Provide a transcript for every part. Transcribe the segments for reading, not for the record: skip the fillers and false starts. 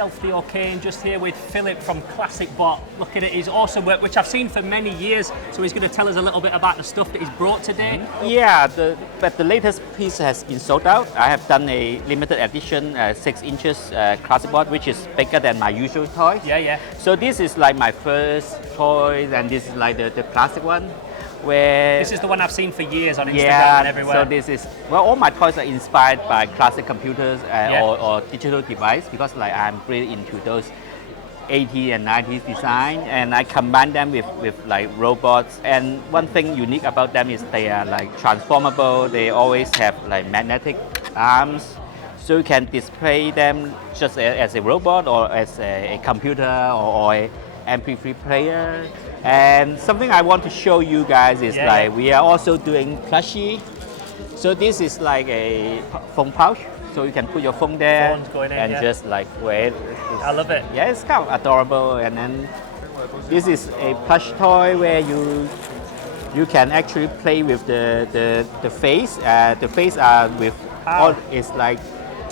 myself, Theo Kane, just here with Philip from Classic Bot, looking at his awesome work, which I've seen for many years. So he's going to tell us a little bit about the stuff that he's brought today. Yeah, but the latest piece has been sold out. I have done a limited edition 6 inches Classic Bot, which is bigger than my usual toys. Yeah. So this is like my first toy, and this is like the classic one. Where this is the one I've seen for years on Instagram and everywhere. So this is, well, all my toys are inspired by classic computers or digital device, because like I'm really into those 80s and 90s design, and I combine them with like robots. And one thing unique about them is they are like transformable. They always have like magnetic arms, so you can display them just as a robot or as a computer or a MP3 player. And something I want to show you guys is we are also doing plushie. So this is like a phone pouch, so you can put your phone there and just like wear it. I love it. Yeah, it's kind of adorable. And then this is a plush toy where you can actually play with the face. The face are with all is like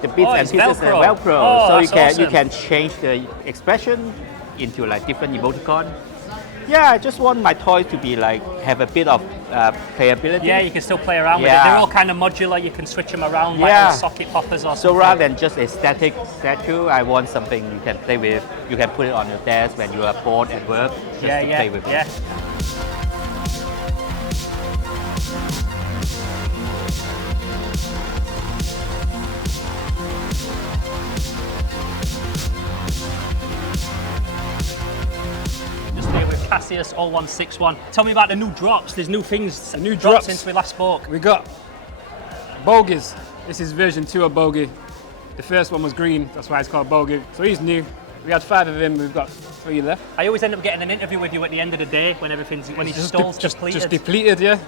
the bits and pieces and Velcro. Oh, so you can change the expression into like different emoticon. Yeah, I just want my toys to be like have a bit of playability. Yeah, you can still play around with it. They're all kind of modular. You can switch them around like socket poppers or something. So rather than just a static statue, I want something you can play with. You can put it on your desk when you are bored at work. Just to play with it. Cassius 0161. Tell me about the new drops. There's new things. New drops since we last spoke. We got bogies. This is version 2 of bogie. The first one was green, that's why it's called bogie. So he's new. We had 5 of him. We've got 3 left. I always end up getting an interview with you at the end of the day when his stall's depleted. Just depleted, yeah.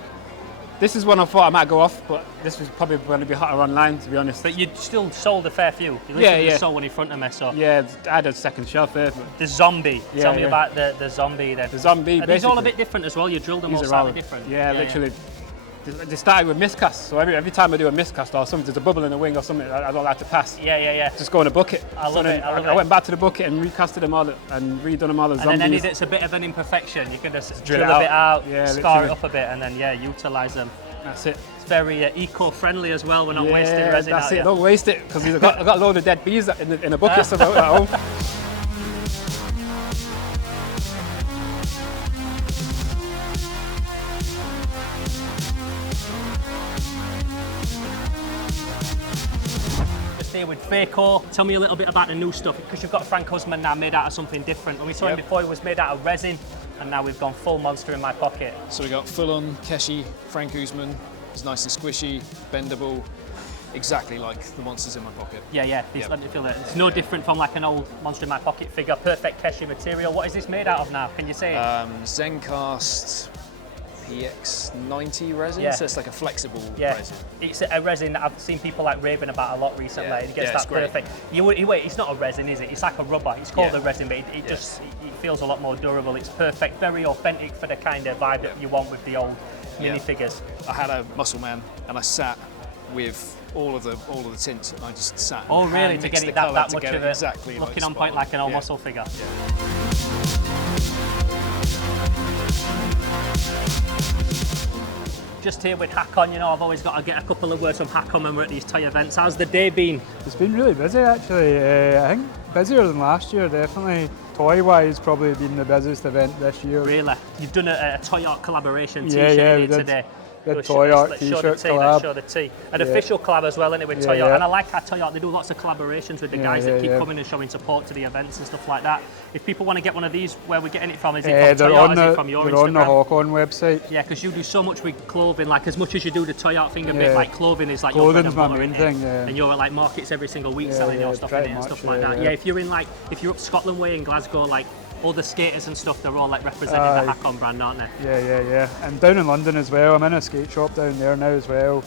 This is one I thought I might go off, but this was probably going to be hotter online, to be honest. But you still sold a fair few. You literally sold one in front of me, so. Yeah, I had a second shelf there. The zombie. Tell me about the zombie then. The zombie, These all a bit different as well. You drilled them all slightly different. Yeah, literally. They started with miscast, so every time I do a miscast or something, there's a bubble in the wing or something, I don't like to pass. Yeah. Just go in a bucket. I love it. I went back to the bucket and recasted them all and redone them all as zombies. And then any that's a bit of an imperfection, you can just drill a bit out, scar it up a bit, and then utilise them. That's it. It's very eco-friendly as well. We're not wasting resin. That's it. Don't waste it, because I've got a load of dead bees in a bucket somewhere at home. Here with Faco. Tell me a little bit about the new stuff, because you've got Frank Husman now made out of something different. When we saw him before, he was made out of resin, and now we've gone full monster in my pocket. So we got full-on Keshi, Frank Husman. It's nice and squishy, bendable, exactly like the monsters in my pocket. Yeah. Let me feel it. It's no different from like an old monster in my pocket figure. Perfect Keshi material. What is this made out of now? Can you say it? Zencast PX90 resin, so it's like a flexible resin. It's a resin that I've seen people like raving about a lot recently. It gets that perfect. Wait, it's not a resin, is it? It's like a rubber. It's called a resin, but it feels a lot more durable. It's perfect, very authentic for the kind of vibe that you want with the old minifigures. I had a muscle man and I sat with all of the tints, and I just sat. Oh really? To get it that much of it, exactly looking on point like an old muscle figure. Just here with Hakon, I've always got to get a couple of words from Hakon when we're at these toy events. How's the day been? It's been really busy actually. I think busier than last year, definitely. Toy-wise, probably been the busiest event this year. Really? You've done a Toy Art collaboration t-shirt today. The Toy Art t-shirt collab. Let's show the tee. An official collab as well, isn't it, with Toy Art? And I like how Toy Art, they do lots of collaborations with the guys that keep coming and showing support to the events and stuff like that. If people want to get one of these, where we're getting it from? Is it from Toy Art, is it from your Instagram? They're on the Hawkon website. Yeah, because you do so much with clothing, like as much as you do the Toy Art thing a bit, like clothing is like your bread and butter, my main thing, and you're at like markets every single week selling your stuff in it and stuff like that. Yeah, if you're up Scotland way in Glasgow, like all the skaters and stuff, they're all like representing the Hakon brand, aren't they? Yeah. And down in London as well, I'm in a skate shop down there now as well.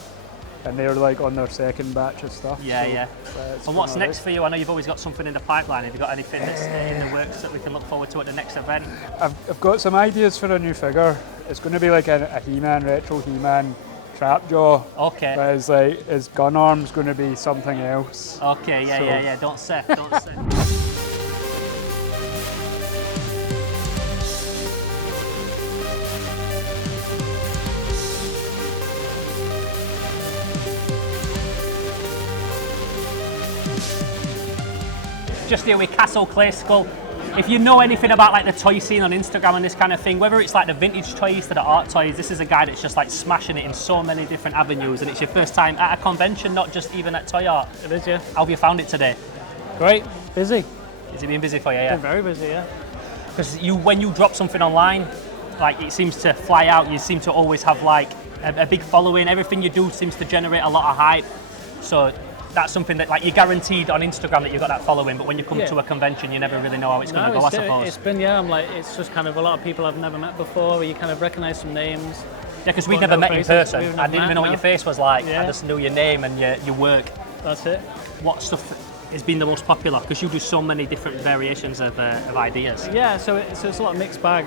And they're like on their second batch of stuff. Yeah. And what's next for you? I know you've always got something in the pipeline. Have you got anything that's in the works that we can look forward to at the next event? I've got some ideas for a new figure. It's going to be like a He-Man, retro He-Man Trapjaw. Okay. But his gun arm's going to be something else. Okay, yeah. Don't say. just here with Castle Clay Skull. If you know anything about like the toy scene on Instagram and this kind of thing, whether it's like the vintage toys to the art toys, this is a guy that's just like smashing it in so many different avenues, and it's your first time at a convention, not just even at Toy Art. It is, yeah. How have you found it today? Great, busy. Is it been busy for you? Yeah. Been very busy, yeah. Because when you drop something online, like it seems to fly out. You seem to always have like a big following. Everything you do seems to generate a lot of hype. So that's something that like you're guaranteed on Instagram that you've got that following, but when you come to a convention, you never really know how it's going to go, I suppose. It's been, it's just kind of a lot of people I've never met before, where you kind of recognise some names. Yeah, because we've never met in person. I didn't even know what your face was like. I just knew your name and your work. That's it. What stuff has been the most popular? Because you do so many different variations of ideas. Yeah, so it's a lot of mixed bag.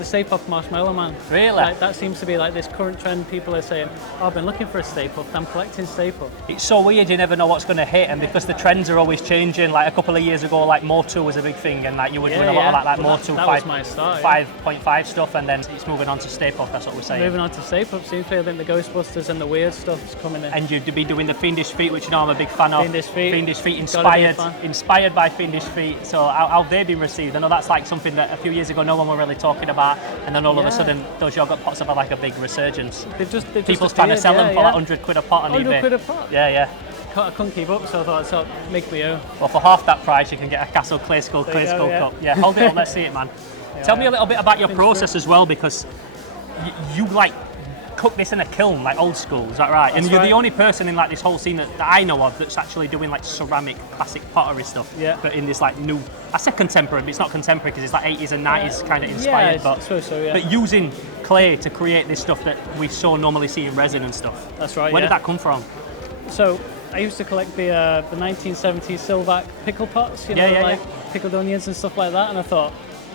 The Stay Puft Marshmallow Man. Really? Like, that seems to be like this current trend. People are saying, oh, I've been looking for a Stay Puft, I'm collecting Stay Puft. It's so weird, you never know what's going to hit, and because the trends are always changing, like a couple of years ago, like Motu was a big thing, and like you were doing a lot of like Motu 5.5 stuff, and then it's moving on to Stay Puft, that's what we're saying. Moving on to Stay Puft, seems to be, I think the Ghostbusters and the weird stuff's coming in. And you'd be doing the Fiendish Feet, which you know I'm a big fan of. Fiendish Feet inspired by Fiendish Feet. So how have they been received? I know that's like something that a few years ago no one were really talking about, and then all of a sudden those yogurt pots have had like a big resurgence. People's trying to sell them for like 100 quid a pot on eBay. 100 quid a pot? Yeah. I couldn't keep up, so I thought, so make me own. Well, for half that price, you can get a Castle Clay Skull cup. Yeah, hold it up, let's see it, man. Tell me a little bit about your process as well, because you like cook this in a kiln, like old school, is that right? And you're the only person in like this whole scene that I know of that's actually doing like ceramic, classic pottery stuff. Yeah. But in this like new, I said contemporary, but it's not contemporary because it's like 80s and 90s kind of inspired. Yeah, I suppose so, yeah. But using clay to create this stuff that we so normally see in resin and stuff. That's right. Where did that come from? So I used to collect the 1970s Silvac pickle pots, pickled onions and stuff like that, and I thought,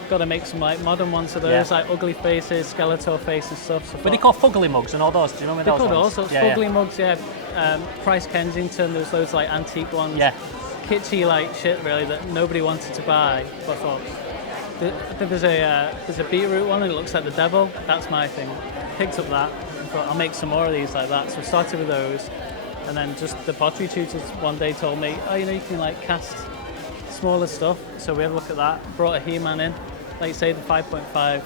got to make some like modern ones of those, like ugly faces, Skeletor faces stuff. So but they call fugly mugs and all those. Do you know what those? They're called also fugly mugs, Price Kensington. There's loads like antique ones. Yeah. Kitschy like shit really that nobody wanted to buy. But I thought there's a beetroot one and it looks like the devil. That's my thing. Picked up that and thought I'll make some more of these like that. So I started with those, and then just the pottery tutors one day told me, oh, you can like cast smaller stuff. So we had a look at that. Brought a He-Man in. Like you say, the 5.5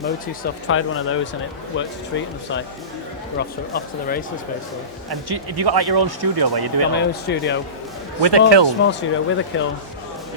Motu stuff, tried one of those and it worked a treat, and it's like, we're off to the races basically. And have you got like your own studio where you do it? Got my own studio. With a kiln? Small studio with a kiln.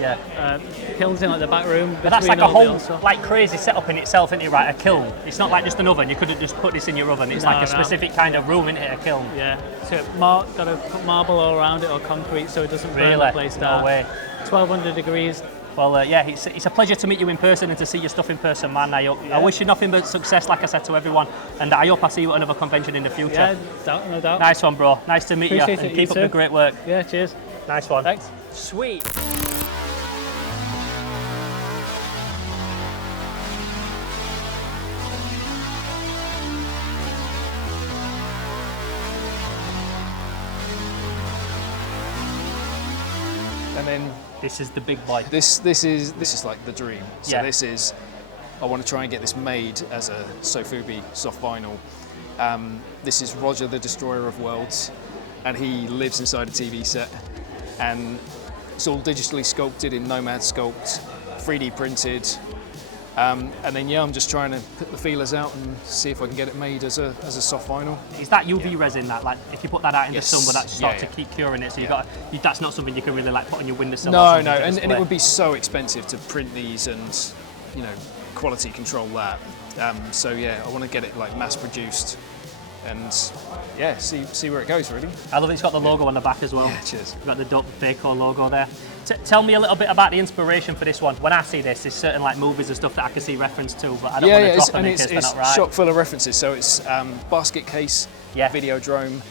Yeah. Kilns in like the back room. But that's like a whole like crazy setup in itself, isn't it, right? A kiln. It's not like just an oven. You couldn't just put this in your oven. It's like a specific kind of room, isn't it, a kiln? Yeah. So got to put marble all around it or concrete so it doesn't burn the place down. No way. 1200 degrees. Well, it's a pleasure to meet you in person and to see your stuff in person, man. I wish you nothing but success, like I said to everyone, and I hope I see you at another convention in the future. Yeah, no doubt. Nice one, bro. Nice to meet you, and keep up the great work. Yeah, cheers. Nice one. Thanks. Sweet. And then this is the big boy. This is like the dream. So this is, I want to try and get this made as a Sofubi soft vinyl. This is Roger the Destroyer of Worlds, and he lives inside a TV set, and it's all digitally sculpted in Nomad Sculpt, 3D printed. And then I'm just trying to put the feelers out and see if I can get it made as a soft vinyl. Is that UV resin that, like, if you put that out in the sun, will that start to keep curing it? So that's not something you can really like put on your windowsill. No, and it would be so expensive to print these and quality control that. So I want to get it like mass produced and see where it goes really. I love it. It's got the logo on the back as well. Yeah, cheers. You've got the Dope Baco logo there. Tell me a little bit about the inspiration for this one. When I see this, there's certain like movies and stuff that I can see reference to, but I don't want to drop them in case they're not right. It's chock full of references. So it's basket case, Videodrome,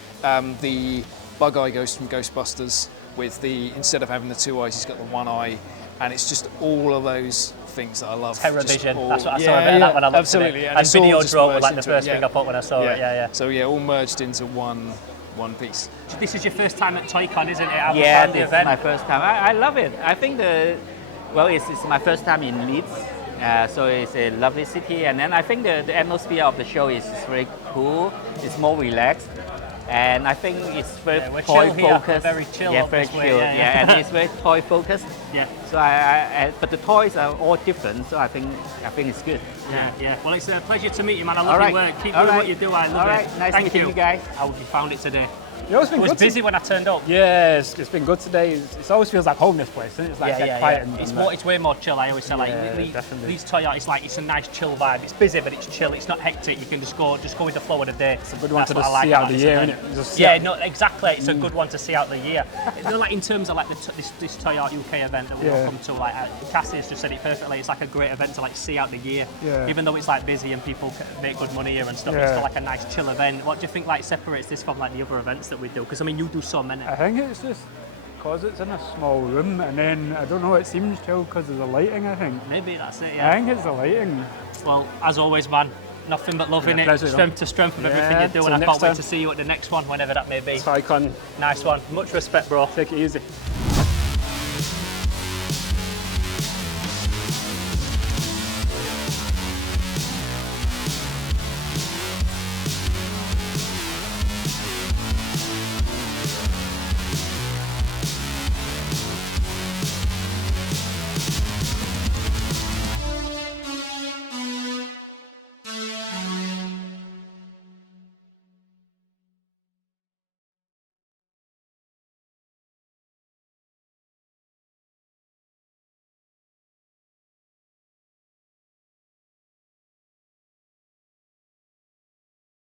the bug eye ghost from Ghostbusters with instead of having the two eyes, he's got the one eye, and it's just all of those things that I love. Terror Vision, that's what I saw a bit of that when I looked absolutely. at it. And Videodrome was like the first thing I put when I saw it, So all merged into one piece. This is your first time at ToyCon, isn't it? This is my first time. I love it. I think it's my first time in Leeds, so it's a lovely city. And then I think the atmosphere of the show is very cool. It's more relaxed, And I think it's very we're toy chill here. focused. We're very chill Yeah, up very this way, chill. yeah. And it's very toy focused. Yeah. So but the toys are all different. So I think it's good. Yeah. Well, it's a pleasure to meet you, man. I All love right. your work. Keep All doing right. what you do. I love All it. right. Nice Thank meeting you guys. How have you found it today? Yeah, it's been It was good. busy when I turned up. Yes, it's been good today. It always feels like home, this place, isn't it? It's like dead quiet. And It's way more chill. I always say Yeah, definitely. Leeds Toyota. It's a nice chill vibe. It's busy, but it's chill. It's not hectic. You can just go with the flow of the day. It's a good one to just see out the year, isn't it? Just see Yeah, out- no, exactly. It's a good one to see out the year. You know, like in terms of like this Toyota UK event that we all come to, like Cassius just said it perfectly. It's like a great event to like see out the year. Yeah. Even though it's like busy and people make good money here and stuff, it's still like a nice chill event. What do you think like separates this from like the other events that we do? Because I mean, you do so many. I think it's just because it's in a small room, and then I don't know, it seems chill because of the lighting. I think. Maybe that's it. I Yeah. think it's the lighting. Well, as always, man. Nothing but loving it. pleasure, Strength to strength of everything Yeah, you do, till and I next can't wait time. to see you at the next one, whenever that may be. Icon, Nice one. Much respect, bro. take it easy.